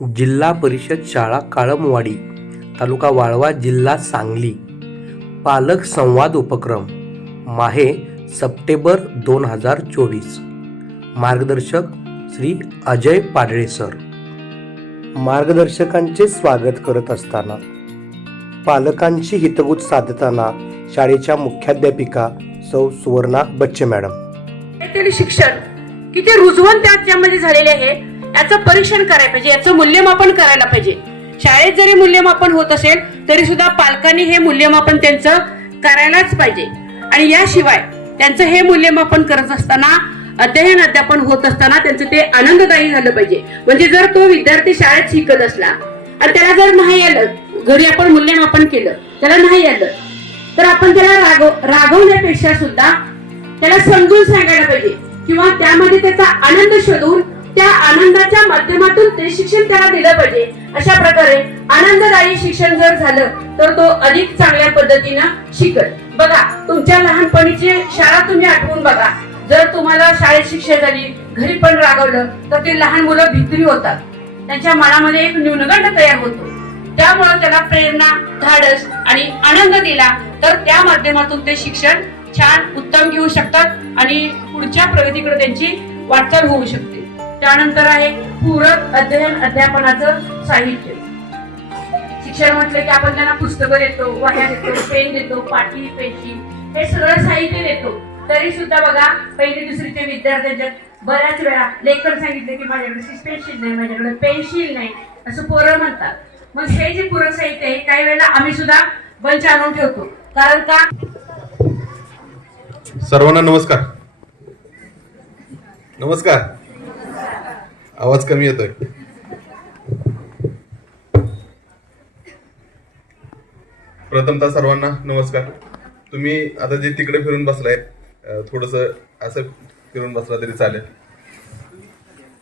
जिल्हा परिषद शाळा काळमवाडी, तालुका वाळवा, जिल्हा सांगली. पालक संवाद उपक्रम माहे सप्टेंबर 2024. मार्गदर्शक श्री अजय पाडळे सर. मार्गदर्शकांचे स्वागत करत असताना पालकांची हितगुज साधताना शाळेच्या मुख्याध्यापिका सौ सुवर्णा बच्चे मॅडम. शिक्षण किती रुजवून त्याच्यामध्ये झालेले आहे याचं परीक्षण करायला पाहिजे, याचं मूल्यमापन करायला पाहिजे. शाळेत जरी मूल्यमापन होत असेल तरी सुद्धा पालकांनी हे मूल्यमापन त्यांचं करायलाच पाहिजे. आणि याशिवाय त्यांचं हे मूल्यमापन करत असताना अध्ययन अध्यापन होत असताना त्यांचं ते आनंददायी झालं पाहिजे. म्हणजे जर तो विद्यार्थी शाळेत शिकत असला आणि त्याला जर नाही आलं, घरी आपण मूल्यमापन केलं, त्याला नाही आलं, तर आपण त्याला रागवण्यापेक्षा सुद्धा त्याला समजून सांगायला पाहिजे किंवा त्यामध्ये त्याचा आनंद शोधून त्या आनंदाच्या माध्यमातून ते शिक्षण त्याला दिलं पाहिजे. अशा प्रकारे आनंददायी शिक्षण जर झालं तर तो अधिक चांगल्या पद्धतीनं शिकल. बघा, तुमच्या लहानपणीची शाळा तुम्ही आठवून बघा. जर तुम्हाला शाळेत शिक्षा झाली, घरी पण रागवलं, तर ते लहान मुलं भित्री होतात, त्यांच्या मनामध्ये एक न्यूनगंड तयार होतो. त्यामुळे त्याला प्रेरणा, धाडस आणि आनंद दिला तर त्या माध्यमातून ते शिक्षण छान उत्तम घेऊ शकतात आणि पुढच्या प्रगतीकडे त्यांची वाटचाल होऊ शकते. त्यानंतर आहे पूरक अध्ययन अध्यापनाचं साहित्य. शिक्षण म्हटलं की आपण त्यांना पुस्तकं देतो, वह्या देतो, पेन देतो, पाटी, पेन्सिल, हे सगळं साहित्य देतो. तरी सुद्धा बघा, पहिली दुसरीच्या विद्यार्थ्यांच्या बऱ्याच वेळा लेखन सांगितले की माझ्याकडे पेन्सिल नाही, माझ्याकडे पेन्सिल नाही, असं पोरं म्हणतात. मग हे जे पूरक साहित्य आहे काही वेळेला आम्ही सुद्धा बंच आणून ठेवतो. कारण का? सर्वांना नमस्कार. नमस्कार. आवाज कमी येतोय. प्रथमतः सर्वांना नमस्कार. तुम्ही आता जे तिकडे फिरून बसलाय, थोडस असं फिरून बसला तरी चालेल.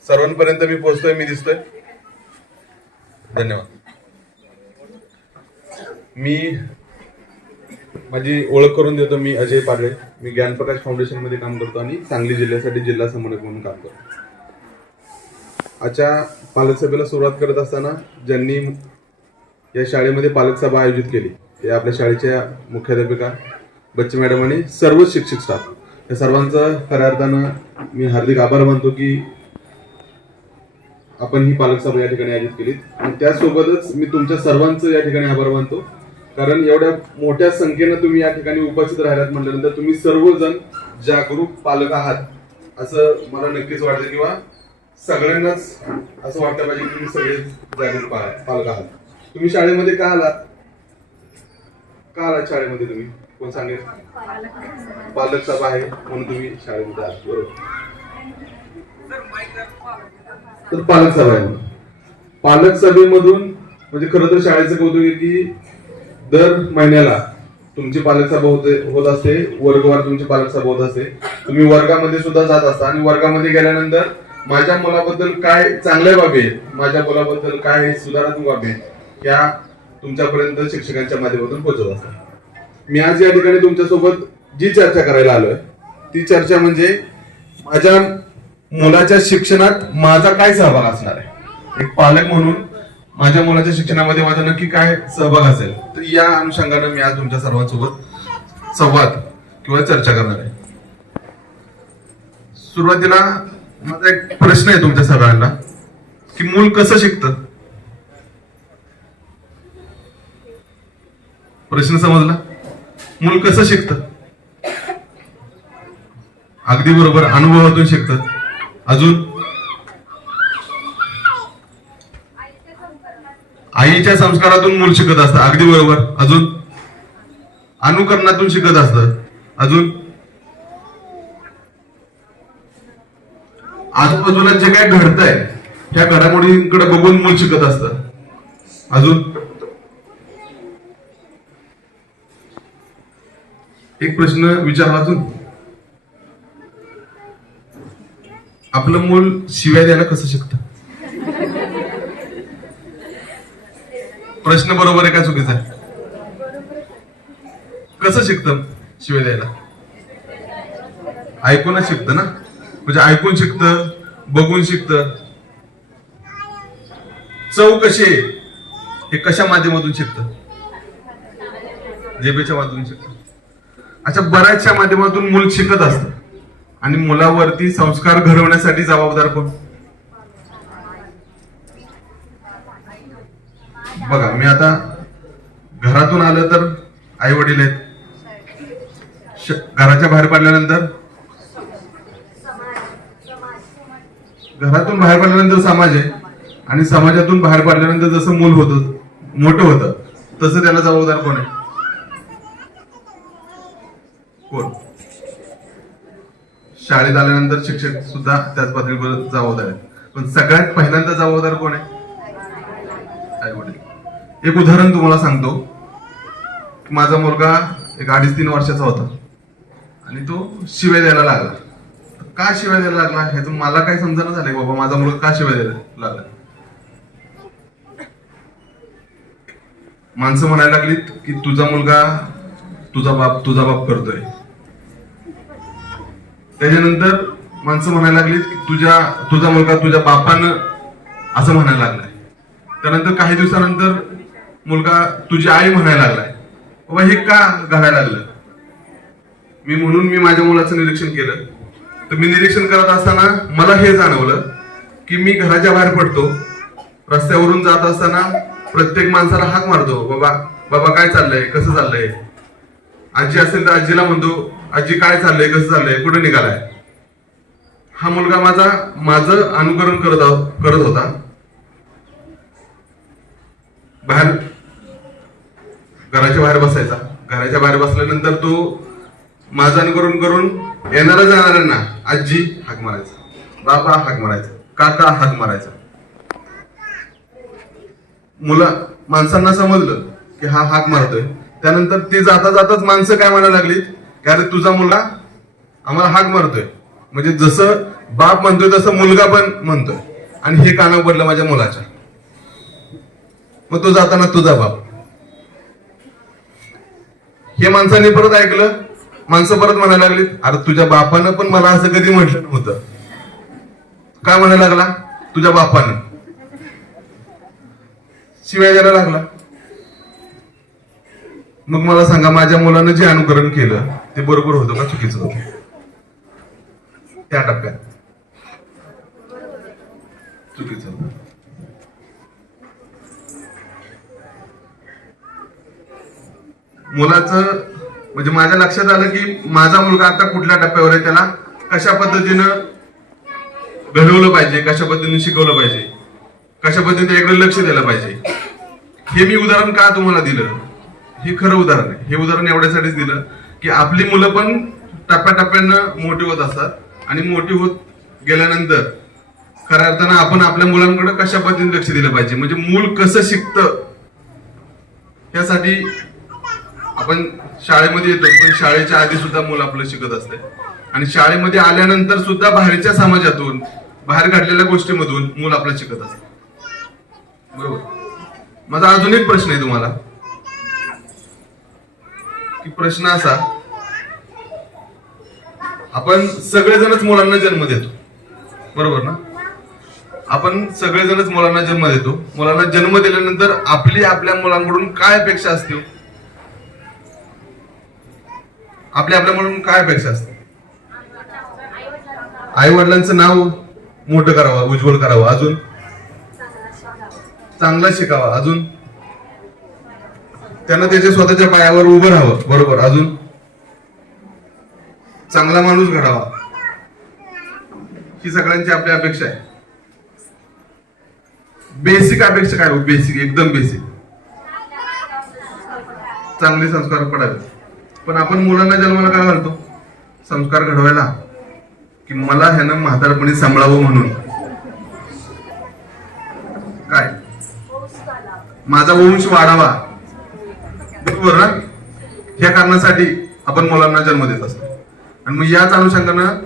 सर्वांपर्यंत मी पोहोचतोय, मी दिसतोय. धन्यवाद. मी माझी ओळख करून देतो. मी अजय पाडळे. मी ज्ञानप्रकाश फाउंडेशन मध्ये काम करतो आणि सांगली जिल्ह्यासाठी जिल्हा समन्वयक म्हणून काम करतो. आजच्या पालक सभेला सुरुवात करत असताना ज्यांनी या शाळेमध्ये पालक सभा आयोजित केली ते आपल्या शाळेच्या मुख्याध्यापिका बच्चे मॅडम आणि सर्व शिक्षक स्टाफ, या सर्वांचं खऱ्या अर्थानं मी हार्दिक आभार मानतो की आपण ही पालक सभा या ठिकाणी आयोजित केली. आणि त्यासोबतच मी तुमच्या सर्वांचं या ठिकाणी आभार मानतो, कारण एवढ्या मोठ्या संख्येनं तुम्ही या ठिकाणी उपस्थित राहिलात म्हटल्यानंतर तुम्ही सर्वजण जागरूक पालक आहात असं मला नक्कीच वाटतं, किंवा सगळ्यांनाच असं वाटलं पाहिजे की तुम्ही सगळे जागरूक पालक आहात. तुम्ही शाळेमध्ये का आलात? का आलात शाळेमध्ये तुम्ही? कोण सांगेल? पालक सभा आहे म्हणून तुम्ही शाळेमध्ये आलात, बरोबर? तर पालक सभा आहे. पालक सभेमधून म्हणजे खरं तर शाळेचं कौतुक आहे की दर महिन्याला तुमची पालक सभा होत असते, वर्गवार तुमची पालक सभा होत असते. तुम्ही वर्गामध्ये सुद्धा जात असता आणि वर्गामध्ये गेल्यानंतर माझ्या मुलाबद्दल काय चांगल्या बाबी आहेत, माझ्या मुलाबद्दल काय सुधारात्मक बाबी आहेत, त्या तुमच्यापर्यंत शिक्षकांच्या माध्यमातून पोहोचत असतात. मी आज या ठिकाणी तुमच्यासोबत जी चर्चा करायला आलोय ती चर्चा म्हणजे माझ्या मुलाच्या शिक्षणात माझा काय सहभाग असणार आहे. एक पालक म्हणून माझ्या मुलाच्या शिक्षणामध्ये माझा नक्की काय सहभाग असेल, तर या अनुषंगाने मी आज तुमच्या सर्वांसोबत संवाद किंवा चर्चा करणार आहे. सुरुवातीला माझा एक प्रश्न आहे तुमच्या सगळ्यांना की मूल कसं शिकतं? प्रश्न समजला? मूल कसं शिकतं? अगदी बरोबर, अनुभवातून शिकतं. अजून आईच्या संस्कारातून मूल शिकत असतं. अगदी बरोबर. अजून अनुकरणातून शिकत असतं. अजून आजूबाजूला जे काय घडतंय त्या घडामोडींकडे बघून मूल शिकत असतं. अजून एक प्रश्न विचारला, अजून आपलं मूल शिव्या द्यायला कसं शिकतं? प्रश्न बरोबर आहे का चुकीचा आहे? कसं शिकतं शिव्या द्यायला? ऐकूनच शिकतं ना. म्हणजे ऐकून शिकतं, बघून शिकतं. चव कशी आहे हे कशा माध्यमातून शिकतं? जिभेच्या माध्यमातून शिकतं. अच्छा, बऱ्याचशा माध्यमातून मूल शिकत असतं आणि मुलावरती संस्कार घडवण्यासाठी जबाबदार कोण? बघा, मी आता घरातून आलं तर आई वडील आहेत, घराच्या बाहेर पडल्यानंतर घरातून बाहेर पडल्यानंतर समाज आहे आणि समाजातून बाहेर पडल्यानंतर जसं मूल होतं, मोठं होतं, तसं त्याला जबाबदार कोण आहे? कोण? शाळेत आल्यानंतर शिक्षक सुद्धा त्याच पातळीवर जबाबदार आहेत, पण सगळ्यात पहिल्यांदा जबाबदार कोण आहे? आई वडील. एक उदाहरण तुम्हाला सांगतो. माझा मुलगा एक 2.5-3 वर्षाचा होता आणि तो शिव्या द्यायला लागला. का शिव्या द्यायला लागला ह्यातून मला काही समजणं झालंय, बाबा माझा मुलगा का शिव्या द्यायला लागला. माणसं म्हणायला लागलीत की तुझा मुलगा तुझा बाप करतोय. त्याच्यानंतर माणसं म्हणायला लागलीत की तुझा मुलगा तुझ्या बापानं असं म्हणायला लागलाय. त्यानंतर काही दिवसानंतर मुलगा तुझी आई म्हणायला लागलाय. बाबा हे का घडायला लागलं? म्हणून मी माझ्या मुलाचं निरीक्षण केलं. तर मी निरीक्षण करत असताना मला हे जाणवलं की मी घराच्या बाहेर पडतो, रस्त्यावरून जात असताना प्रत्येक माणसाला हाक मारतो, बाबा काय चाललंय, कसं चाललंय. आजी असेल तर आजीला म्हणतो, आजी काय चाललंय, कसं चाललंय, कुठे निघालाय. हा मुलगा माझं अनुकरण करत होता. बाहेर घराच्या बाहेर बसायचा. घराच्या बाहेर बसल्यानंतर तो माझं अनुकरण करून येणाऱ्या जाणाऱ्यांना आजी हाक मारायचा, बाबा हाक मारायचा, काका हाक मारायचा. माणसांना समजलं की हा हाक मारतोय. त्यानंतर ते जाता जाताच माणसं काय म्हणायला लागली की अरे तुझा मुलगा आम्हाला हाक मारतोय. म्हणजे जसं बाप म्हणतोय तसं मुलगा पण म्हणतोय. आणि हे कानावर पडलं माझ्या मुलाच्या. मग तो जाताना तुझा बाप. हे माणसांनी परत ऐकलं. माणसं परत म्हणायला लागली अरे तुझ्या बापानं पण मला असं कधी म्हटलं नव्हतं. काय म्हणायला लागला? तुझ्या बापानं. शिवाय द्यायला लागला. मग मला सांगा, माझ्या मुलानं जे अनुकरण केलं ते बरोबर होतं का चुकीचं होतं? त्या टप्प्यात चुकीचं होतं. मुलाचं म्हणजे माझ्या लक्षात आलं की माझा मुलगा आता कुठल्या टप्प्यावर आहे, त्याला कशा पद्धतीनं घडवलं पाहिजे, कशा पद्धतीने शिकवलं पाहिजे, कशा पद्धतीने त्याकडे लक्ष द्यायला पाहिजे. हे मी उदाहरण का तुम्हाला दिलं? हे खरं उदाहरण आहे. हे उदाहरण एवढ्यासाठीच दिलं की आपली मुलं पण टप्प्याटप्प्यानं मोठी होत असतात आणि मोठी होत गेल्यानंतर खऱ्या अर्थानं आपण आपल्या मुलांकडे कशा पद्धतीने लक्ष दिलं पाहिजे, म्हणजे मूल कसं शिकतं यासाठी आपण शाळेमध्ये येतो. पण शाळेच्या आधी सुद्धा मूल आपलं शिकत असते आणि शाळेमध्ये आल्यानंतर सुद्धा बाहेरच्या समाजातून, बाहेर घडलेल्या गोष्टीमधून मूल आपलं शिकत असते. बरोबर. माझा अजून एक प्रश्न आहे तुम्हाला, की प्रश्न असा, आपण सगळेजणच मुलांना जन्म देतो, बरोबर ना? आपण सगळेजणच मुलांना जन्म देतो. मुलांना जन्म दिल्यानंतर आपल्या मुलांकडून काय अपेक्षा असते? आपल्या म्हणून काय अपेक्षा असते? आई वडिलांचं नाव मोठं करावं, उज्ज्वल करावं, अजून चांगलं शिकावं, अजून त्यांना त्याच्या स्वतःच्या पायावर उभं राहावं, बरोबर, अजून चांगला माणूस घडावा. ही सगळ्यांची आपली अपेक्षा आहे. बेसिक अपेक्षा काय? बेसिक, एकदम बेसिक, चांगले संस्कार पडावे. पण आपण मुलांना जन्माला काय घालतो? संस्कार घडवायला, की मला ह्यानं म्हातारपणी सांभाळावं म्हणून. काय? माझा वंश वाढावा, बरोबर ना? ह्या कारणासाठी आपण मुलांना जन्म देत असतो. आणि मग याच अनुषंगानं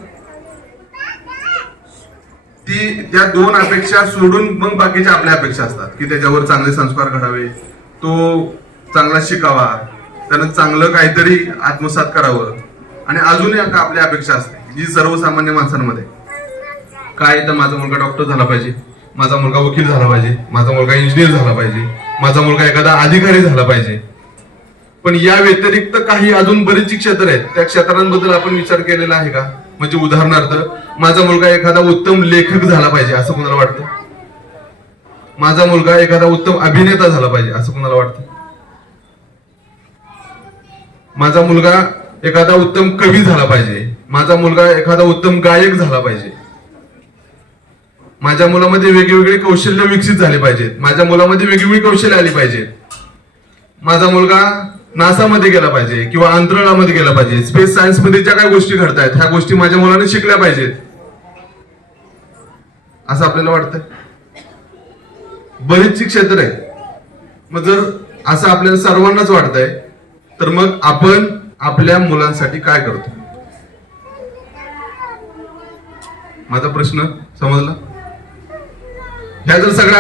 त्या 2 अपेक्षा सोडून मग बाकीच्या आपल्या अपेक्षा असतात, की त्याच्यावर चांगले संस्कार घडावे, तो चांगला शिकावा, त्यानं चांगलं काहीतरी आत्मसात करावं. आणि अजून एक आपली अपेक्षा असते जी सर्वसामान्य माणसांमध्ये काय, तर माझा मुलगा डॉक्टर झाला पाहिजे, माझा मुलगा वकील झाला पाहिजे, माझा मुलगा इंजिनियर झाला पाहिजे, माझा मुलगा एखादा अधिकारी झाला पाहिजे. पण या व्यतिरिक्त काही अजून बरीचशी क्षेत्र आहेत, त्या क्षेत्रांबद्दल आपण विचार केलेला आहे का? म्हणजे उदाहरणार्थ माझा मुलगा एखादा उत्तम लेखक झाला पाहिजे असं कोणाला वाटतं? माझा मुलगा एखादा उत्तम अभिनेता झाला पाहिजे असं कोणाला वाटतं? माझा मुलगा एखादा उत्तम कवी झाला पाहिजे, माझा मुलगा एखादा उत्तम गायक झाला पाहिजे, माझ्या मुलामध्ये वेगवेगळे कौशल्य विकसित झाले पाहिजेत, माझ्या मुलामध्ये वेगवेगळी कौशल्य आली पाहिजेत, माझा मुलगा नासामध्ये गेला पाहिजे किंवा अंतराळामध्ये गेला पाहिजे, स्पेस सायन्स मध्ये ज्या काही गोष्टी घडतायत ह्या गोष्टी माझ्या मुलाने शिकल्या पाहिजेत असं आपल्याला वाटतं. बरीचशी क्षेत्र आहे. मग जर असं आपल्याला सर्वांनाच वाटतंय तर मग आपण आपल्या मुलांसाठी काय करतो? माझा प्रश्न समजला? ह्या जर सगळ्या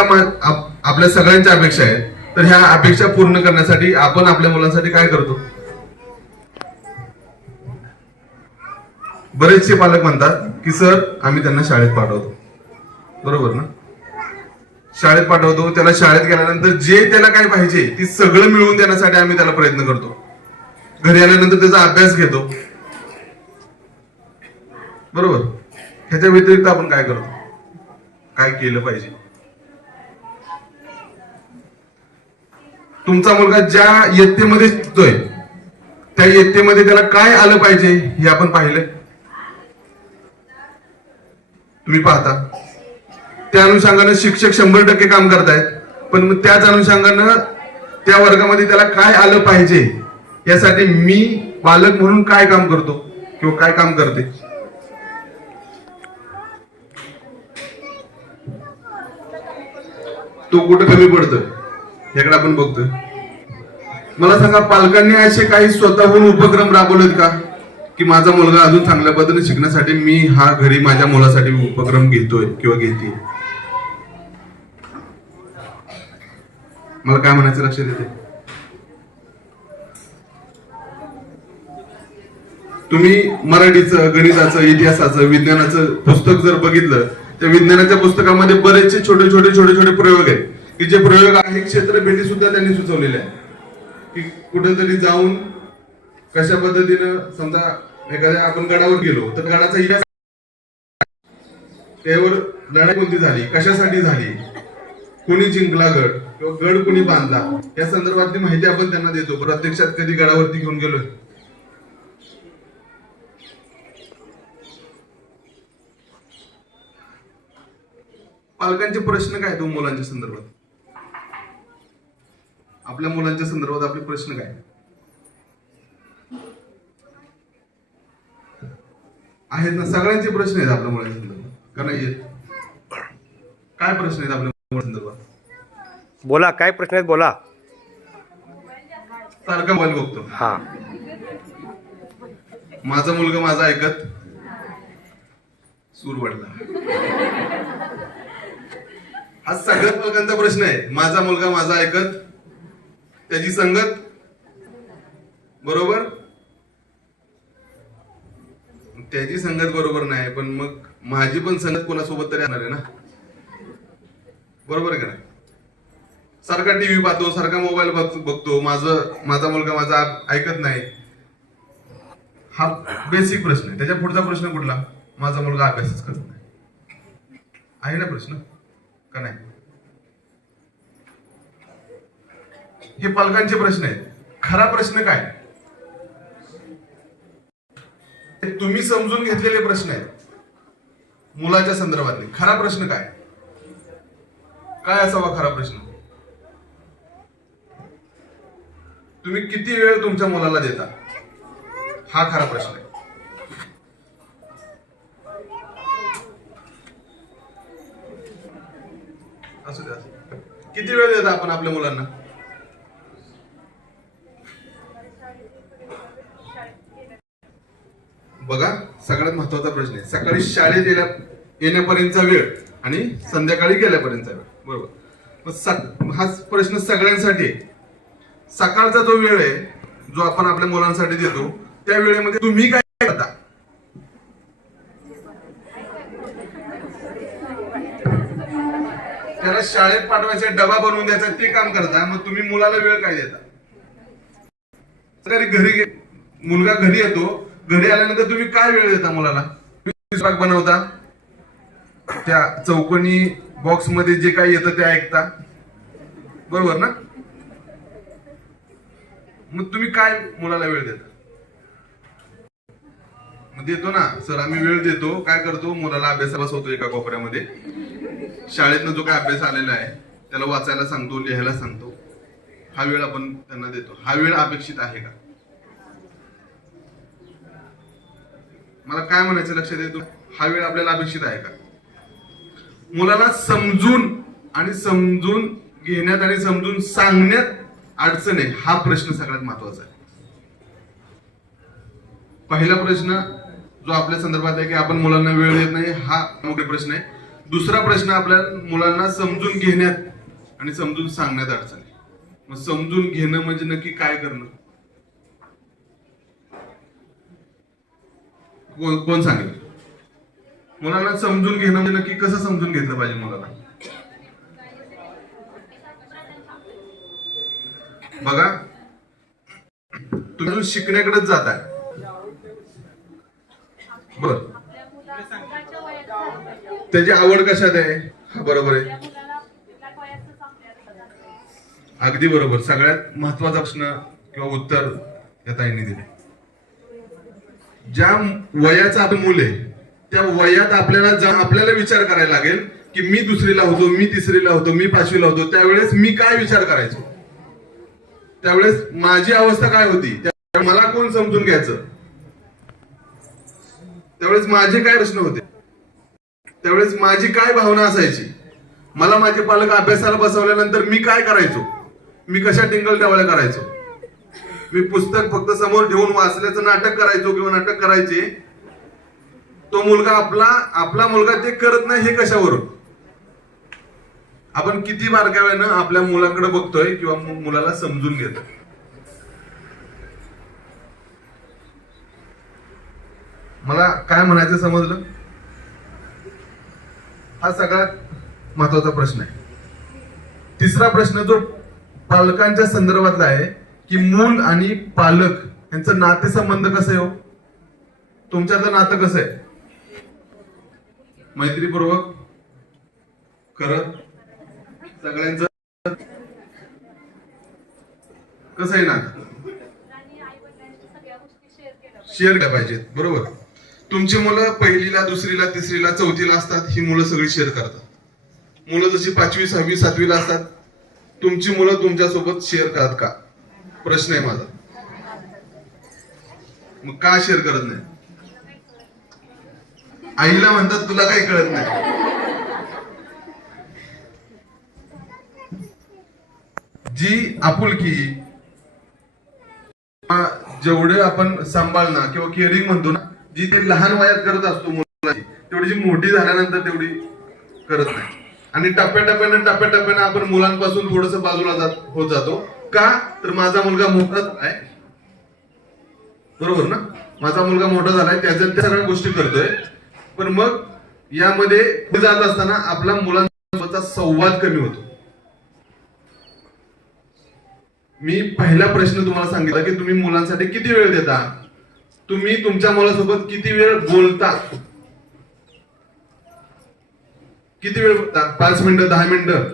आपल्या सगळ्यांच्या अपेक्षा आहेत तर ह्या अपेक्षा पूर्ण करण्यासाठी आपण आपल्या मुलांसाठी काय करतो? बरेचसे पालक म्हणतात की सर आम्ही त्यांना शाळेत पाठवतो, बरोबर ना? शाळेत पाठवतो, त्याला शाळेत गेल्यानंतर जे त्याला काय पाहिजे ती सगळं मिळवून देण्यासाठी आम्ही त्याला प्रयत्न करतो. घरी आल्यानंतर त्याचा अभ्यास घेतो, बरोबर? ह्याच्या व्यतिरिक्त आपण काय करतो? काय केलं पाहिजे? तुमचा मुलगा ज्या इयत्तेमध्ये शिकतोय त्या इयत्तेमध्ये त्याला काय आलं पाहिजे हे आपण पाहिलंय? तुम्ही पाहता त्या अनुषंगानं शिक्षक 100% काम करतायत, पण मग त्याच अनुषंगानं त्या वर्गामध्ये त्याला काय आलं पाहिजे यासाठी मी पालक म्हणून काय काम करतो किंवा काय काम करते? तो कुठं कमी पडतोय याकडे आपण बघतोय. मला सांगा, पालकांनी असे काही स्वतःहून उपक्रम राबवलेत का की माझा मुलगा अजून चांगल्या पद्धतीने शिकण्यासाठी मी हा घरी माझ्या मुलासाठी उपक्रम घेतोय किंवा घेते? मला काय म्हणायचं लक्षात येते? तुम्ही मराठीचं, गणिताचं, इतिहासाचं, विज्ञानाचं पुस्तक जर बघितलं, त्या विज्ञानाच्या पुस्तकामध्ये बरेचसे छोटे छोटे प्रयोग आहेत की जे प्रयोग आहे क्षेत्र भेटी सुद्धा त्यांनी सुचवलेले आहे की कुठेतरी जाऊन कशा पद्धतीनं, समजा एखाद्या आपण गडावर गेलो तर गडाचा इतिहास, त्यावर लढाई कोणती झाली, कशासाठी झाली, कोणी जिंकला गड किंवा गड कोणी बांधला या संदर्भातली माहिती आपण त्यांना देतो. प्रत्यक्षात कधी गडावरती घेऊन गेलोय? पालकांचे प्रश्न काय तो मुलांच्या संदर्भात? आपल्या मुलांच्या संदर्भात आपले प्रश्न काय आहेत ना? सगळ्यांचे प्रश्न आहेत आपल्या मुलांच्या संदर्भात का नाही आहेत? काय प्रश्न आहेत आपल्या मुलांच्या संदर्भात? बोला, काय प्रश्न आहेत बोला. सारखा मोबाईल बघतो, हा, माझा मुलगा माझा ऐकत सूर वाढला. हा सगळ्यात पालकांचा प्रश्न आहे. माझा मुलगा माझा ऐकत, त्याची संगत बरोबर, त्याची संगत बरोबर नाही पण मग माझी पण संगत कोणासोबत तरी असणार आहे ना, बरोबर आहे का नाही? सारखा टीव्ही पाहतो, सारखा मोबाईल बघतो, माझा मुलगा माझा ऐकत नाही. हा बेसिक प्रश्न आहे. त्याच्या पुढचा प्रश्न कुठला? माझा मुलगा अभ्यासच करत नाही. आहे ना प्रश्न का नाही? हे पालकांचे प्रश्न आहेत. खरा प्रश्न काय? तुम्ही समजून घेतलेले प्रश्न आहेत मुलाच्या संदर्भातले. खरा प्रश्न काय? काय असावा खरा प्रश्न? तुम्ही किती वेळ तुमच्या मुलाला देता? हा खरा प्रश्न आहे. असू द्या, किती वेळ देता आपण आपल्या मुलांना? बघा, सगळ्यात महत्वाचा प्रश्न आहे. सकाळी शाळेत येण्यापर्यंतचा वेळ आणि संध्याकाळी गेल्यापर्यंतचा वेळ, बरोबर? हा प्रश्न सगळ्यांसाठी आहे. सकाळचा जो वेळ आहे जो आपण आपल्या मुलांसाठी देतो त्या वेळेमध्ये तुम्ही काय करता? त्याला शाळेत पाठवायचा डबा बनवून द्यायचा ते काम करता, मग तुम्ही मुलाला वेळ काय देता? मुलगा घरी येतो, घरी आल्यानंतर तुम्ही काय वेळ देता मुलाला? स्वयंपाक बनवता, त्या चौकोनी बॉक्स मध्ये जे काही येतं ते ऐकता, बरोबर ना? मग तुम्ही काय मुलाला वेळ देता? मग देतो ना सर, आम्ही वेळ देतो. काय करतो, मुलाला अभ्यास बसवतो एका कोपऱ्यामध्ये, शाळेतनं जो काय अभ्यास आलेला आहे त्याला वाचायला सांगतो, लिहायला सांगतो. हा वेळ आपण त्यांना देतो. हा वेळ अपेक्षित आहे का? मला काय म्हणायचं लक्षात येतो, हा वेळ आपल्याला अपेक्षित आहे का? मुलाला समजून घेण्यात आणि समजून सांगण्यात अडचण आहे, हा प्रश्न सगळ्यात महत्वाचा आहे. पहिला प्रश्न जो आपल्या संदर्भात आहे की आपण मुलांना वेळ देत नाही, हा मोठा प्रश्न आहे. दुसरा प्रश्न आपल्या मुलांना समजून घेण्यात आणि समजून सांगण्यात अडचण आहे. मग समजून घेणं म्हणजे नक्की काय करणं? कोण सांगेल? मुलांना समजून घेणं म्हणजे नक्की कसं समजून घेतलं पाहिजे मुलाला? बघा, तुम्ही शिकण्याकडेच जाताय, बर, त्याची आवड कशात आहे? बरोबर आहे, अगदी बरोबर. सगळ्यात महत्वाचा प्रश्न किंवा उत्तर या ताईंनी दिले. ज्या वयाचं आपण मूल आहे त्या वयात आपल्याला विचार करायला लागेल की मी दुसरीला होतो, मी तिसरीला होतो, मी पाचवीला होतो, त्यावेळेस मी काय विचार करायचो, त्यावेळेस माझी अवस्था काय होती, मला कोण समजून घ्यायचं, त्यावेळेस माझे काय प्रश्न होते, त्यावेळेस माझी काय भावना असायची, मला माझे पालक अभ्यासाला बसवल्यानंतर मी काय करायचो, मी कशा टिंगल टवाळ्या करायचो, मी पुस्तक फक्त समोर ठेवून वाचल्याचं नाटक करायचो किंवा नाटक करायचे. तो मुलगा आपला मुलगा ते करत नाही, हे कशावरून? आपण किती बारकाव्यानं आपल्या मुलाकडे बघतोय किंवा मुलाला समजून घेतोय. मला काय म्हणायचं समजलं? हा सगळ्यात महत्वाचा प्रश्न आहे. तिसरा प्रश्न जो पालकांच्या संदर्भातला आहे की मूल आणि पालक यांचं नातेसंबंध कसं आहे हो? तुमच्यातलं नातं कसं आहे? मैत्रीपूर्वक, खरं, सगळ्यांचं कसं आहे नातं? शेअर केलं पाहिजेत, बरोबर. तुमची मुलं पहिलीला, दुसरीला, तिसरीला, चौथीला असतात, ही मुलं सगळी शेअर करतात. मुलं जशी 5वी, 6वी, 7वीला असतात, तुमची मुलं तुमच्यासोबत शेअर करतात का? प्रश्न आहे माझा. मग का शेअर करत नाही? आईला म्हणतात तुला काही कळत नाही. जी आपुलकी, जेवढे आपण सांभाळणं किंवा केअरिंग म्हणतो ना, जी ते लहान वयात करत असतो मुलाची, तेवढी जी मोठी झाल्यानंतर तेवढी करत नाही. आणि टप्प्याटप्प्यानं आपण मुलांपासून थोडस बाजूला होत जातो. का? तर माझा मुलगा मोठा झालाय, बरोबर ना, माझा मुलगा मोठा झालाय, त्याच्या त्या सगळ्या गोष्टी करतोय. पण मग यामध्ये जात असताना आपला मुलांसोबतचा संवाद कमी होतो. मी पहिला प्रश्न तुम्हाला सांगितला की तुम्ही मुलांसाठी किती वेळ देता, तुम्ही तुमच्या मुलासोबत किती वेळ बोलता, किती वेळ बोलता, 5 मिनिटं, 10 मिनिटं.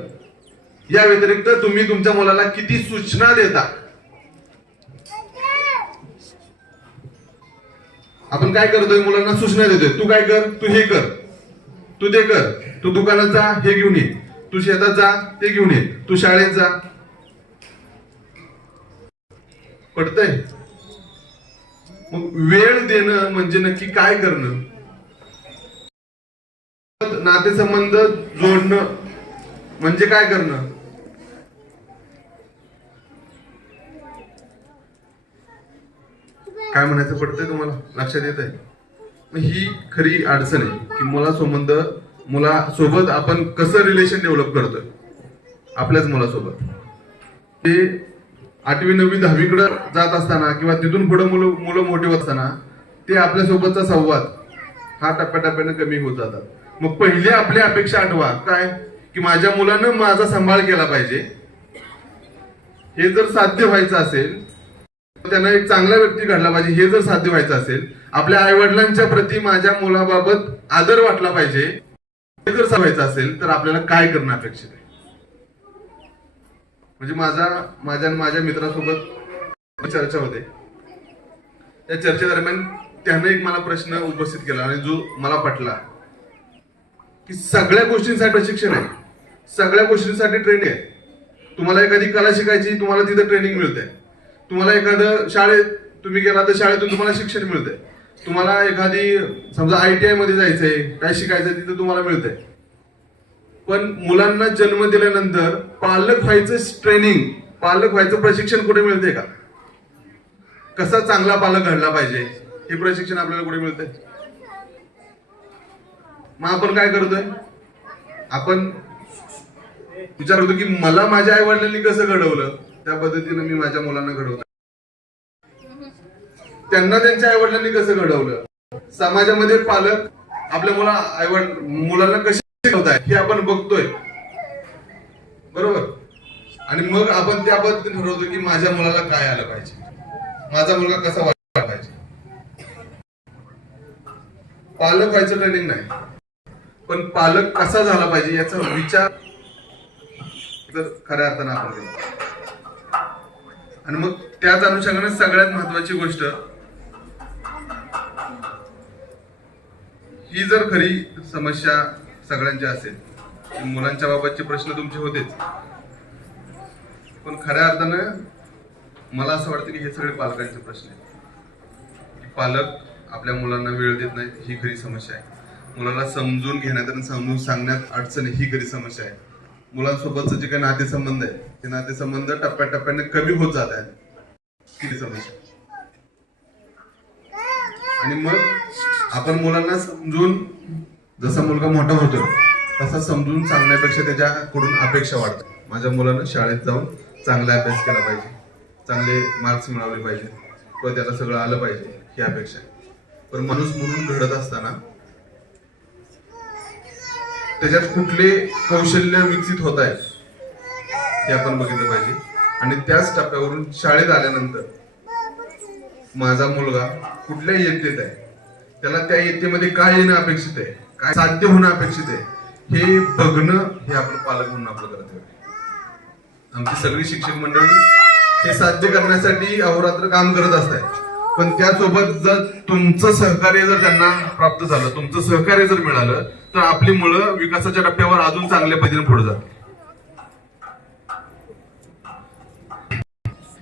या व्यतिरिक्त तुम्ही तुमच्या मुलाला किती सूचना देता. आपण काय करतोय, मुलांना सूचना देतोय, तू काय कर, तू हे कर, तू ते कर, तू दुकानात जा, हे घेऊन ये, तू शेतात जा, ते घेऊन ये, तू शाळेत जा. पडतंय? मग वेळ देणं म्हणजे नक्की काय करणं? नातेसंबंध जोडणं म्हणजे काय करणं? काय म्हणायचं पडतंय तुम्हाला? लक्षात येत आहे? ही खरी अडचण आहे की मुलासोबत आपण कसं रिलेशन डेव्हलप करतोय आपल्याच मुलासोबत. ते 8वी 9वी 10वी कडे जात असताना किंवा तिथून पुढे मुलं मोठी होत असताना ते आपल्यासोबतचा संवाद हा टप्प्याटप्प्याने कमी होत जातात. मग पहिले आपल्या अपेक्षा आठवा काय की माझ्या मुलानं माझा सांभाळ केला पाहिजे. हे जर साध्य व्हायचं असेल, त्यांना एक चांगला व्यक्ती घडला पाहिजे, हे जर साध्य व्हायचं असेल, आपल्या आई वडिलांच्या प्रती माझ्या मुलाबाबत आदर वाटला पाहिजे, हे जर व्हायचं असेल तर आपल्याला काय करणं अपेक्षित आहे. म्हणजे माझ्या मित्रासोबत चर्चा होते. त्या चर्चेदरम्यान त्याने एक मला प्रश्न उपस्थित केला आणि जो मला पटला, की सगळ्या गोष्टींसाठी प्रशिक्षण आहे, सगळ्या गोष्टींसाठी ट्रेनिंग आहे. तुम्हाला एखादी कला शिकायची, तुम्हाला तिथं ट्रेनिंग मिळते. तुम्हाला एखादं शाळेत तुम्ही गेला तर शाळेतून तुम्हाला शिक्षण मिळतंय. तुम्हाला एखादी समजा ITI मध्ये जायचंय, काय शिकायचंय, तिथं तुम्हाला मिळतंय. पण मुलांना जन्म दिल्यानंतर पालक व्हायचं ट्रेनिंग, पालक व्हायचं प्रशिक्षण कुठे मिळते का? कसा चांगला पालक घडला पाहिजे हे प्रशिक्षण आपल्याला कुठे मिळतंय? मग आपण काय करतोय? आपण विचार करतो की मला माझ्या आई वडिलांनी कसं घडवलं, त्या पद्धतीनं मी माझ्या मुलांना घडवतो. त्यांना त्यांच्या आई वडिलांनी कसं घडवलं, समाजामध्ये पालक आपल्या मुलांना कसे शिकवताय हे आपण बघतोय, बरोबर. आणि मग आपण त्या पद्धतीने ठरवतो की माझ्या मुलाला काय आलं पाहिजे, माझा मुलगा कसा वागला पाहिजे. पालक व्हायचं ट्रेनिंग नाही, पण पालक कसा झाला पाहिजे याचा विचार तर खऱ्या अर्थानं आपण करतो. आणि मग त्याच अनुषंगाने सगळ्यात महत्वाची गोष्ट ही, जर खरी समस्या सगळ्यांची असेल, मुलांच्या बाबतचे प्रश्न तुमचे होतेच, पण खऱ्या अर्थानं मला असं वाटतं की हे सगळे पालकांचे प्रश्न आहेत. पालक आपल्या मुलांना वेळ देत नाहीत, ही खरी समस्या आहे. मुलाला समजून घेण्यात आणि समजून सांगण्यात अडचण, ही खरी समस्या आहे. मुलांसोबतचे जे काही नातेसंबंध आहे, ते नातेसंबंध टप्प्याटप्प्याने कमी होत जात आहेत, ही समस्या. आणि मग आपण मुलांना समजून, जसा मुलगा मोठा होतो तसा समजून सांगण्यापेक्षा त्याच्याकडून अपेक्षा वाढतात. माझ्या मुलानं शाळेत जाऊन चांगला अभ्यास केला पाहिजे, चांगले मार्क्स मिळवले पाहिजे, किंवा त्याला सगळं आलं पाहिजे, ही अपेक्षा आहे. पण माणूस म्हणून घडत असताना त्याच्यात कुठले कौशल्य विकसित होत आहेत हे आपण बघितलं पाहिजे. आणि त्याच टप्प्यावरून शाळेत आल्यानंतर माझा मुलगा कुठल्या इयत्तेत आहे, त्याला त्या इयत्तेमध्ये काय येणं अपेक्षित आहे, काय साध्य होणं अपेक्षित आहे, हे बघणं हे आपलं पालक म्हणून आपलं कर्तव्य आहे. आमची सगळी शिक्षक मंडळी हे साध्य करण्यासाठी अहोरात्र काम करत असतात. पण त्यासोबत जर तुमचं सहकार्य जर त्यांना प्राप्त झालं, तुमचं सहकार्य जर मिळालं, तर आपली मुलं विकासाच्या टप्प्यावर अजून चांगल्या पद्धतीने पुढे जातात.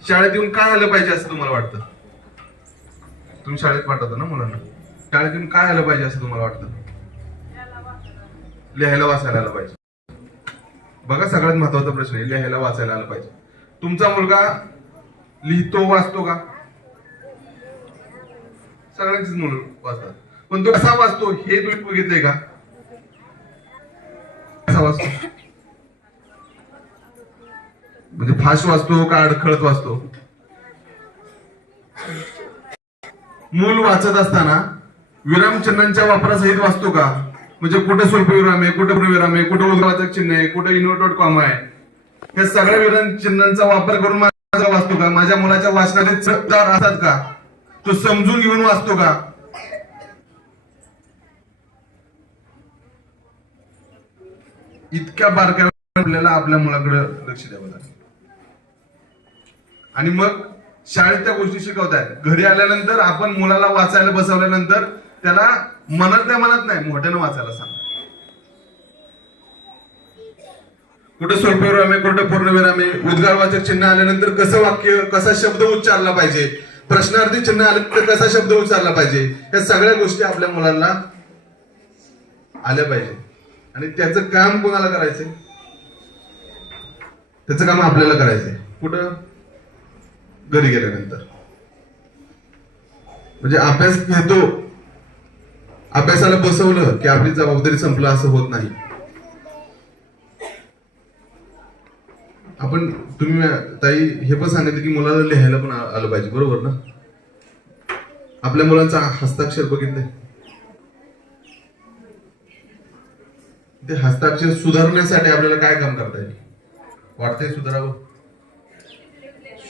शाळेत येऊन काय आलं पाहिजे असं तुम्हाला वाटतं? तुम्ही शाळेत पाठवता ना मुलांना, शाळेत येऊन काय आलं पाहिजे असं तुम्हाला वाटतं? लिहायला वाचायला आलं पाहिजे. बघा, सगळ्यात महत्वाचा प्रश्न आहे, लिहायला वाचायला आलं पाहिजे. तुमचा मुलगा लिहितो, वाचतो का? सगळ्यांचीच मुलं वाचतात, पण तो कसा वाचतो हे तुम्ही बघितलंय का? कसा वाचतो? म्हणजे फास्ट वाचतो का अडखळत वाचतो? मूल वाचत असताना विरामचिन्हांच्या वापरासहित वाचतो का? म्हणजे कुठे स्वल्पविराम आहे, कुठे पूर्णविराम आहे, कुठे उद्गारवाचक चिन्ह आहे, कुठे इन्व्हर्टेड कॉमा आहे, हे सगळ्या विराम चिन्हांचा वापर करून माझा वाचतो का? माझ्या मुलाच्या वाचनाचे चढ असतात का? तो समजून घेऊन वाचतो का? इतक्या बारकाईने आपल्याला आपल्या मुलाकडे लक्ष द्यावं लागेल. आणि मग शाळेत त्या गोष्टी शिकवतायत, घरी आल्यानंतर आपण मुलाला वाचायला बसवल्यानंतर त्याला मनात नाही, मोठ्यानं वाचायला सांग. कुठे स्वल्पविराम आहे, कुठे पूर्णविराम आहे, उद्गारवाचक चिन्ह आल्यानंतर कसं वाक्य, कसा शब्द उच्चारला पाहिजे, प्रश्नार्थी चिन्ह आलं तर कसा शब्द उच्चारला पाहिजे, या सगळ्या गोष्टी आपल्या मुलांना आल्या पाहिजे. आणि त्याचं काम कोणाला करायचंय? त्याचं काम आपल्याला करायचंय. कुठं? घरी गेल्यानंतर. म्हणजे अभ्यास घेतो, अभ्यासाला बसवलं की आपली जबाबदारी संपला असं होत नाही. आपण, तुम्ही ताई हे पण सांगितलं की मुलाला लिहायला पण आलं पाहिजे, बरोबर ना? आपल्या मुलांचा हस्ताक्षर बघितलंय, ते हस्ताक्षर सुधारण्यासाठी आपल्याला काय काम करता येईल वाटतंय सुधारावं?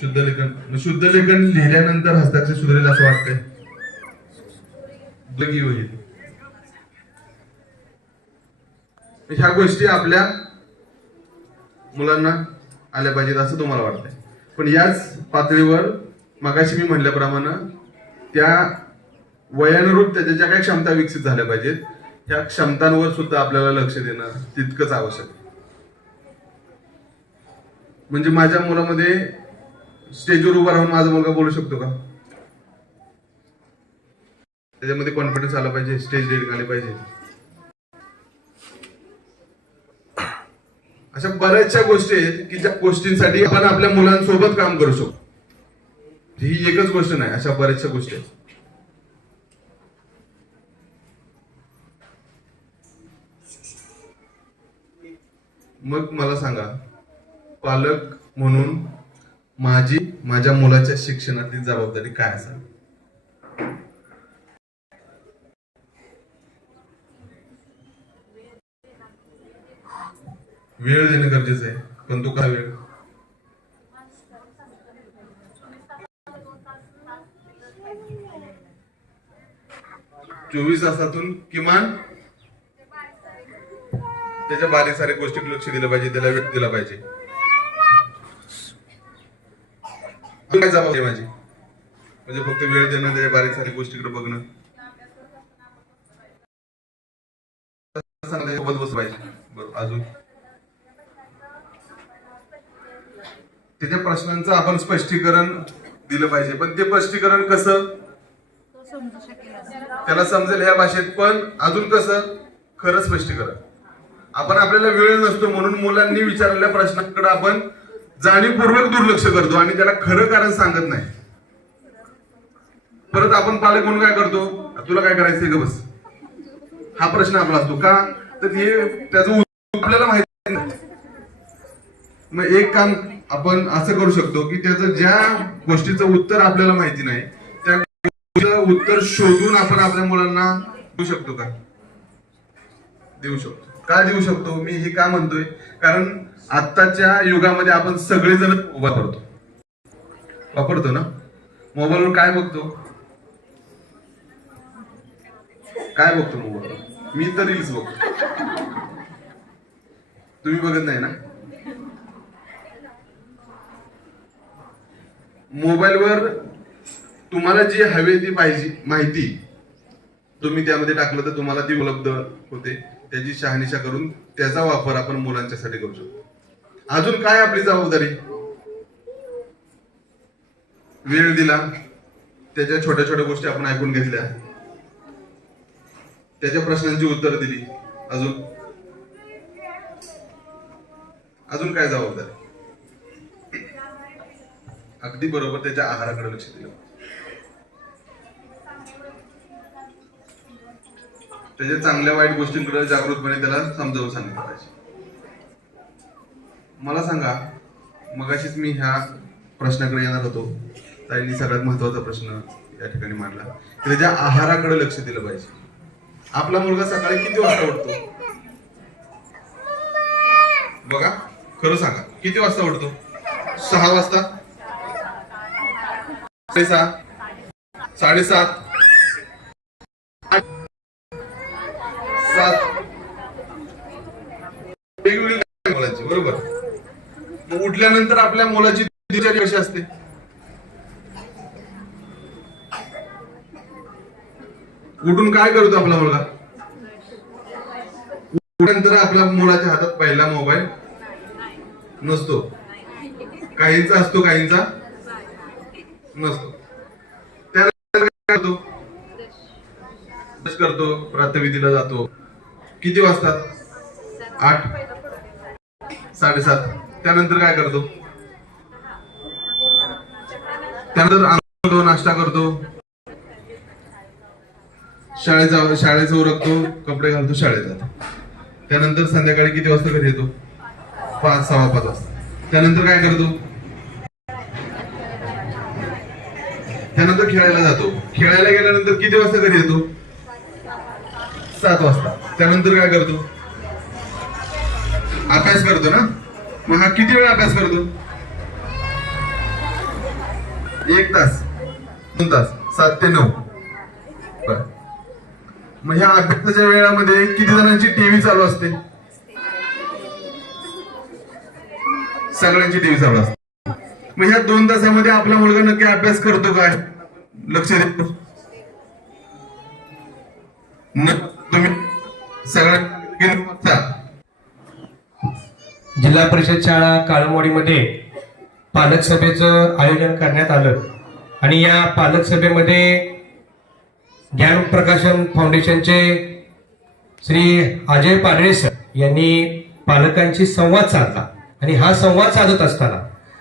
शुद्ध लेखन लिहिल्यानंतर हस्ताक्षर सुधारेल असं वाटतंय? लगी होईल. ह्या गोष्टी आपल्या मुलांना आल्या पाहिजेत असं तुम्हाला वाटतंय. पण याच पातळीवर मगाशी मी म्हटल्याप्रमाणे त्या वयानुरूप त्याच्या ज्या काही क्षमता विकसित झाल्या पाहिजेत त्या क्षमतांवर सुद्धा आपल्याला लक्ष देणं तितकंच आवश्यक आहे. म्हणजे माझ्या मुलामध्ये स्टेजवर उभा राहून माझा मुलगा बोलू शकतो का? त्याच्यामध्ये कॉन्फिडन्स आला पाहिजे, स्टेज डेअरिंग आली पाहिजे. अशा बऱ्याचशा गोष्टी आहेत की ज्या गोष्टींसाठी आपण आपल्या मुलांसोबत काम करू शकतो. ही एकच गोष्ट नाही, अशा बऱ्याचशा गोष्टी आहेत. मग मला सांगा, पालक म्हणून माझ्या मुलाच्या शिक्षणातली जबाबदारी काय असेल? वेळ देणं गरजेचं आहे, पण तो काय वेळ? चोवीस तासातून किमान त्याच्या बारीक साऱ्या गोष्टी लक्ष दिलं पाहिजे, त्याला वेळ दिला पाहिजे. काय जबाबदारी माझी? म्हणजे फक्त वेळ देणं, त्याच्या बारीक साऱ्या गोष्टीकडे बघणं, सोबत बसलं पाहिजे. बरोबर. अजून त्याच्या प्रश्नांचं आपण स्पष्टीकरण दिलं पाहिजे. पण ते स्पष्टीकरण कसं त्याला समजेल ह्या भाषेत, पण अजून कसं खरं स्पष्टीकरण. आपण आपल्याला वेळ नसतो म्हणून मुलांनी विचारलेल्या प्रश्नांकडे आपण जाणीवपूर्वक दुर्लक्ष करतो आणि त्याला खरं कारण सांगत नाही. परत आपण पालक म्हणून काय करतो, तुला काय करायचंय ग बस, हा प्रश्न आपला असतो. का तर हे त्याचं आपल्याला माहिती नाही. मग एक काम आपण असं करू शकतो की त्याचं ज्या गोष्टीचं उत्तर आपल्याला माहिती नाही त्या गोष्टीचं उत्तर शोधून आपण आपल्या मुलांना देऊ शकतो का? देऊ शकतो. का देऊ शकतो? मी हे का म्हणतोय, कारण आत्ताच्या युगामध्ये आपण सगळेजण वापरतो ना. मोबाईलवर काय बघतो मोबाईलवर? मी तर रील्स बघतो. तुम्ही बघत नाही ना? मोबाईलवर तुम्हाला जी हवी ती पाहिजे माहिती तुम्ही त्यामध्ये टाकलं तर तुम्हाला ती उपलब्ध होते. त्याची शहानिशा करून त्याचा वापर आपण मुलांच्यासाठी करू शकतो. अजून काय आपली जबाबदारी? वेळ दिला, त्याच्या छोट्या छोट्या गोष्टी आपण ऐकून घेतल्या, त्याच्या प्रश्नांची उत्तरं दिली. अजून काय जबाबदारी? अगदी बरोबर, त्याच्या आहाराकडे लक्ष दिलं, त्याच्या चांगल्या वाईट गोष्टींकडे जागृतपणे त्याला समजावून सांगितलं पाहिजे. मला सांगा, मगाशीच मी ह्या प्रश्नाकडे येणार होतो, त्यांनी सगळ्यात महत्वाचा प्रश्न या ठिकाणी मांडला, त्याच्या आहाराकडे लक्ष दिलं पाहिजे. आपला मुलगा सकाळी किती वाजता उठतो? बघा, खरं सांगा, किती वाजता उठतो? 6 वाजता? 6:30? 7:30? 7? वेगवेगळी मुलांची, बरोबर. मग उठल्यानंतर आपल्या मुलाची दिनचर्या कशी असते? उठून काय करतो आपला मुलगा? उठल्यानंतर आपल्या मुलाच्या हातात पहिला मोबाईल नसतो. काहींचा असतो, काहींचा नसतो. त्यानंतर काय करतो? करतो, प्रातःविधीला जातो. किती वाजता? 8? 7:30? त्यानंतर काय करतो? त्यानंतर नाश्ता करतो, शाळेचं उरकतो, कपडे घालतो, शाळेत जातो. त्यानंतर संध्याकाळी किती वाजता घरी येतो? 5, 5:15 वाजता. त्यानंतर काय करतो? त्यानंतर खेळायला जातो. खेळायला गेल्यानंतर किती वाजता घरी येतो? 7 वाजता. त्यानंतर काय करतो? अभ्यास करतो ना, मग हा किती वेळ अभ्यास करतो? 1 तास, 2 तास, 7 ते 9. बर, मग ह्या अभ्यासाच्या वेळामध्ये किती जणांची टीव्ही चालू असते? सगळ्यांची टीव्ही चालू असते. मग ह्या 2 तासामध्ये आपला मुलगा नक्की अभ्यास करतो काय? लक्ष देतो? तुम्ही सगळ्या जिल्हा परिषद शाळा काळमवाडीमध्ये पालक सभेचं आयोजन करण्यात आलं आणि या पालक सभेमध्ये ज्ञान प्रकाशन फाउंडेशनचे श्री अजय पाडळे सर यांनी पालकांशी संवाद साधला आणि हा संवाद साधत असताना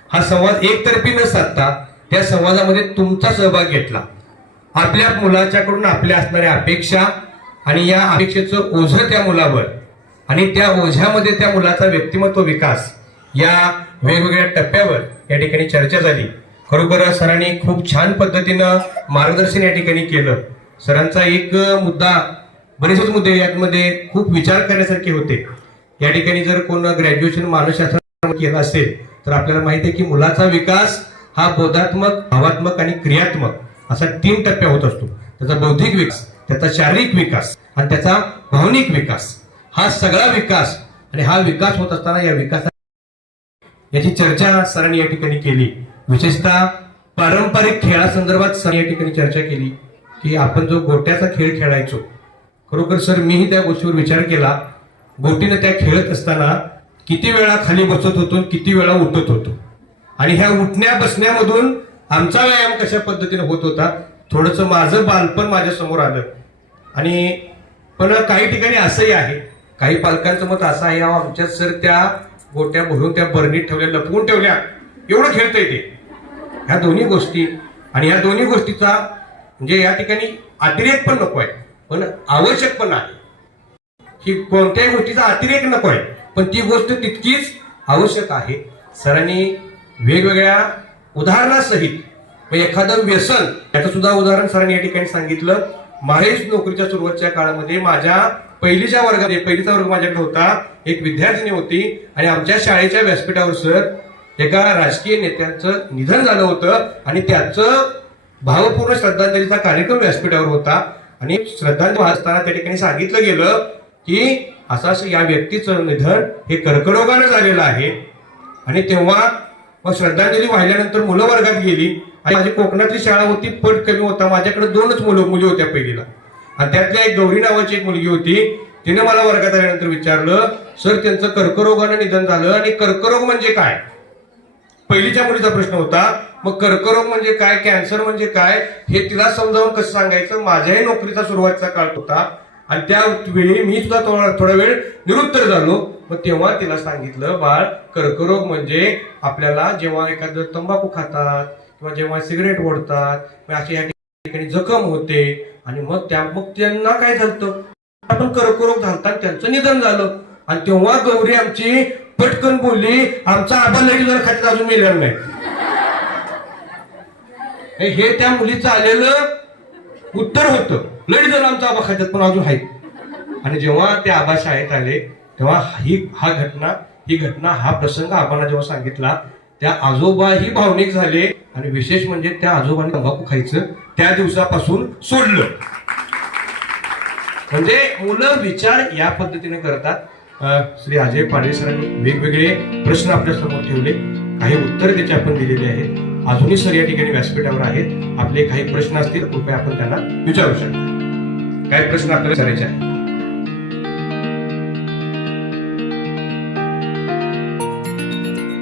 हा संवाद एकतर्फी न साधता त्या संवादामध्ये तुमचा सहभाग घेतला. आपल्या मुलाच्याकडून आपल्या असणाऱ्या अपेक्षा आणि या अपेक्षेचं ओझं त्या मुलावर आणि त्या ओझ्यामध्ये त्या मुलाचा व्यक्तिमत्व विकास या वेगवेगळ्या टप्प्यावर या ठिकाणी चर्चा झाली. खरोखर सरांनी खूप छान पद्धतीनं मार्गदर्शन या ठिकाणी केलं. सरांचा एक मुद्दा, बरेचसे मुद्दे यामध्ये खूप विचार करण्यासारखे होते. या ठिकाणी जर कोण ग्रॅज्युएशन मानसशास्त्र केलं असेल तर आपल्याला माहिती आहे की मुलाचा विकास हा बोधात्मक, भावात्मक आणि क्रियात्मक असा 3 टप्प्या होत असतो. त्याचा बौद्धिक विकास, त्याचा शारीरिक विकास आणि त्याचा भावनिक विकास, हा सगळा विकास. आणि हा विकास होत असताना या विकासा याची चर्चा सरांनी या ठिकाणी केली. विशेषतः पारंपरिक खेळासंदर्भात सर या ठिकाणी चर्चा केली की आपण जो गोट्याचा खेळ खेळायचो, खरोखर सर मीही त्या गोष्टीवर विचार केला. गोटीनं त्या खेळत असताना किती वेळा खाली बसत होतो, किती वेळा उठत होतो आणि ह्या उठण्या बसण्यामधून आमचा व्यायाम कशा पद्धतीने होत होता. थोडंसं माझं बालपण माझ्या समोर आलं. आणि पण काही ठिकाणी असंही आहे, काही पालकांचं मत असं आहे आमच्यात सर त्या गोट्या भरून त्या बरणीत ठेवल्या, लपवून ठेवल्या, एवढं खेळतंय ते. ह्या दोन्ही गोष्टी आणि ह्या दोन्ही गोष्टीचा म्हणजे या ठिकाणी अतिरेक पण नको आहे पण आवश्यक पण आहे. ही कोणत्याही गोष्टीचा अतिरेक नको आहे पण ती गोष्ट तितकीच आवश्यक आहे. सरांनी वेगवेगळ्या उदाहरणासहित एखादं व्यसन याचं सुद्धा उदाहरण सरांनी या ठिकाणी सांगितलं. माझ्या नोकरीच्या सुरुवातीच्या काळामध्ये माझ्या पहिलीचा वर्ग माझ्याकडे होता. एक विद्यार्थिनी होती आणि आमच्या शाळेच्या व्यासपीठावर सर एका राजकीय नेत्यांचं निधन झालं होतं आणि त्याचं भावपूर्ण श्रद्धांजलीचा कार्यक्रम व्यासपीठावर होता आणि श्रद्धांजली असताना त्या ठिकाणी सांगितलं गेलं की असं या व्यक्तीचं निधन हे कर्करोगानं झालेलं आहे. आणि तेव्हा मग श्रद्धांजली वाहिल्यानंतर मुलं वर्गात गेली आणि माझी कोकणातली शाळा होती, पट कमी होता. माझ्याकडे 2च मुली होत्या पहिलीला आणि त्यातल्या एक गौरी नावाची एक मुलगी होती. तिने मला वर्गात आल्यानंतर विचारलं, सर त्यांचं कर्करोगानं निधन झालं आणि कर्करोग म्हणजे काय? पहिलीच्या मुलीचा प्रश्न होता. मग कर्करोग म्हणजे काय, कॅन्सर म्हणजे काय हे तिला समजावून कसं सांगायचं. माझ्याही नोकरीचा सुरुवातीचा काळ होता आणि त्यावेळी मी सुद्धा थोडा वेळ निरुत्तर झालो. मग तेव्हा तिला सांगितलं, बाळ कर्करोग म्हणजे आपल्याला जेव्हा एखादं तंबाखू खातात किंवा जेव्हा सिगरेट ओढतात अशी या ठिकाणी जखम होते आणि मग त्यांना काय झालं, आपण कर्करोग झालता त्यांचं निधन झालं. आणि तेव्हा गौरी आमची पटकन बोलली, आमचा आबा लई जर खात्यात अजून मिळालं नाही. हे त्या मुलीचं आलेलं उत्तर होतं. लई जण आमचा आबा खात्यात पण अजून आहेत. आणि जेव्हा ते आबा शाळेत आले तेव्हा ही घटना हा प्रसंग आबांना जेव्हा सांगितला त्या आजोबाही भावनिक झाले आणि विशेष म्हणजे त्या आजोबांनी तंबाखू खायचं त्या दिवसापासून सोडलं. म्हणजे मुलं विचार या पद्धतीने करतात. श्री अजय पाडळे सरांनी वेगवेगळे प्रश्न आपल्या समोर ठेवले, काही उत्तर त्याचे आपण दिलेले आहेत. अजूनही सर या ठिकाणी व्यासपीठावर आहेत. आपले काही प्रश्न असतील कृपया आपण त्यांना विचारू शकता. काही प्रश्न आपल्याला विचारायचे आहेत?